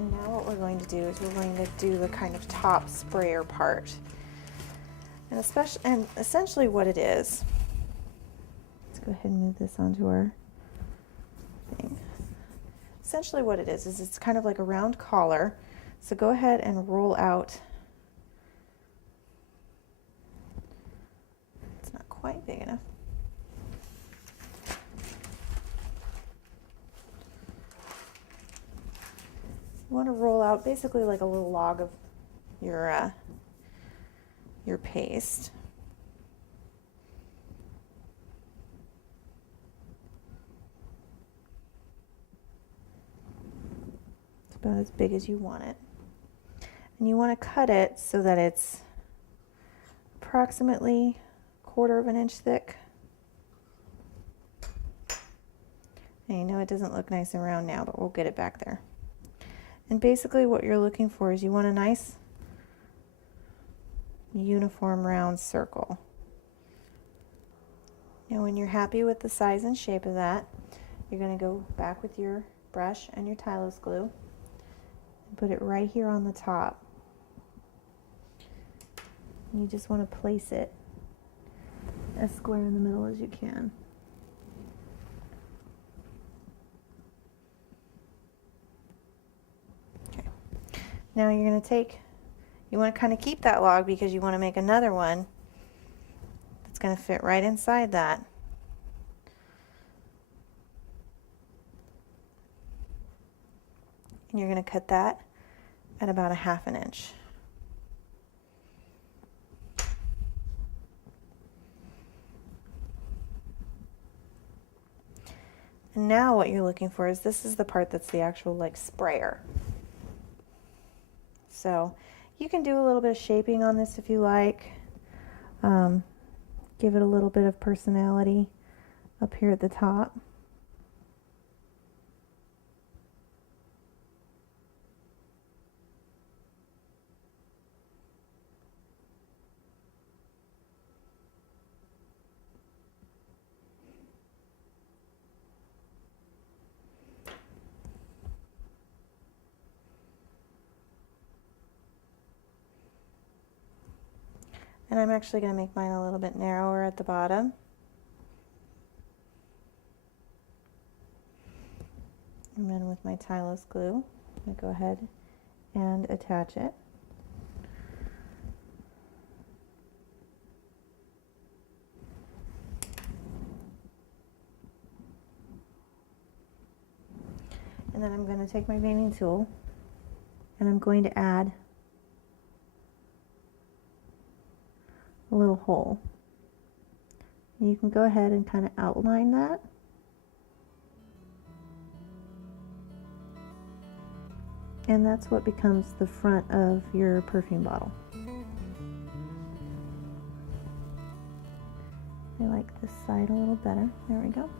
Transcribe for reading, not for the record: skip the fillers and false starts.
And now what we're going to do is we're going to do the kind of top sprayer part. And essentially what it is, let's go ahead and move this onto our thing. Essentially what it is it's kind of like a round collar. So go ahead and roll out. It's not quite big enough. You want to roll out basically like a little log of your paste. It's about as big as you want it. And you want to cut it so that it's approximately 1/4 of an inch thick. And you know it doesn't look nice and round now, but we'll get it back there. And basically what you're looking for is you want a nice uniform round circle. Now when you're happy with the size and shape of that, you're going to go back with your brush and your Tylose glue and put it right here on the top. And you just want to place it as square in the middle as you can. Okay. Now you're going to take, you want to kind of keep that log because you want to make another one that's going to fit right inside that. And you're going to cut that at about 1/2 inch. And now what you're looking for is this is the part that's the actual like sprayer. So you can do a little bit of shaping on this if you like. Give it a little bit of personality up here at the top. And I'm actually going to make mine a little bit narrower at the bottom. And then with my Tylose glue, I'm going to go ahead and attach it. And then I'm going to take my veining tool and I'm going to add a little hole. And you can go ahead and kind of outline that. And that's what becomes the front of your perfume bottle. I like this side a little better. There we go.